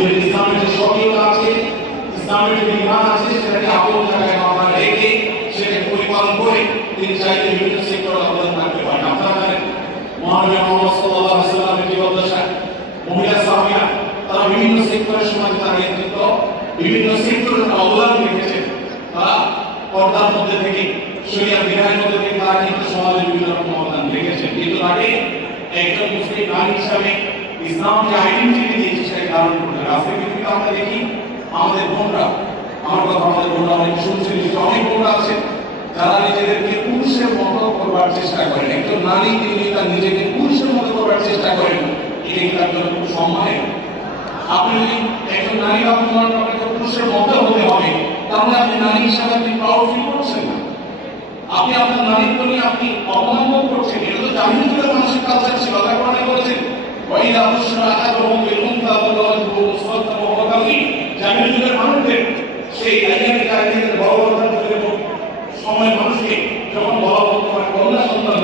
যে ইসলামের যে শরীয়ত আছে, ইসলামের যে বিধান আছে, সেটাকে আপন জায়গায় মাথায় রেখে সেটাকে পরিপালন করে তিনি চাইতে বিভিন্ন সেক্টর অবদান রাখতে পারেন। আপনারা জানেন মহানবী মুহাম্মদ সাল্লাল্লাহু আলাইহি ওয়াসাল্লামের জীবদ্দশায় মহিলা সাহাবীরা তারা বিভিন্ন সেক্টরের সময় তারা নেতৃত্ব বিভিন্ন সেক্টরের অবদান রেখেছেন। তারা পর্দার মধ্যে থেকে শরিয়ার বিধানের মধ্যে থেকে তারা কিন্তু সমাজের বিভিন্ন রকম অবদান রেখেছেন। কিন্তু তাকে একজন মুসলিম নারী হিসাবে ইসলাম যে আইডেন্টিটি দিয়েছে সেটাকে ধারণ করতে হবে। আজকে পৃথিবীতে আমরা দেখি আমাদের বোনরা, আমার কথা আমাদের বোনরা অনেক শুনছেন, অনেক বোনরা আছে যারা নিজেদেরকে পুরুষের মতো করবার চেষ্টা করেন। একজন নারী তিনি তার নিজেকে পুরুষের মতো করবার চেষ্টা করেন, এটা কি তার জন্য খুব সম্মানের? আপনি যদি একজন নারী আপনার আপনাকে পুরুষের মতো হতে হবে, তাহলে আপনি নারী হিসাবে আপনি প্রাউড ফিল করছেন না, আপনি আপনার নারীত্ব নিয়ে আপনি অবলম্বন করছেন। এটা তো জাহিলিয়াতের মানসিক কালচার ছিল। আল্লাহ কোরআনে বলেছেন ওয়াইদা বুশরা আহাদুহুম বিল উনসা ফাওয়াজহুহু মুসওয়াদ্দাতুন ওয়া হুয়া কাযীব। জাহিলিয়াতের মানুষদের সেই জাহিলিয়াতের বড় বড় সময় মানুষকে যখন বলা হতো তোমার কন্যা সন্তান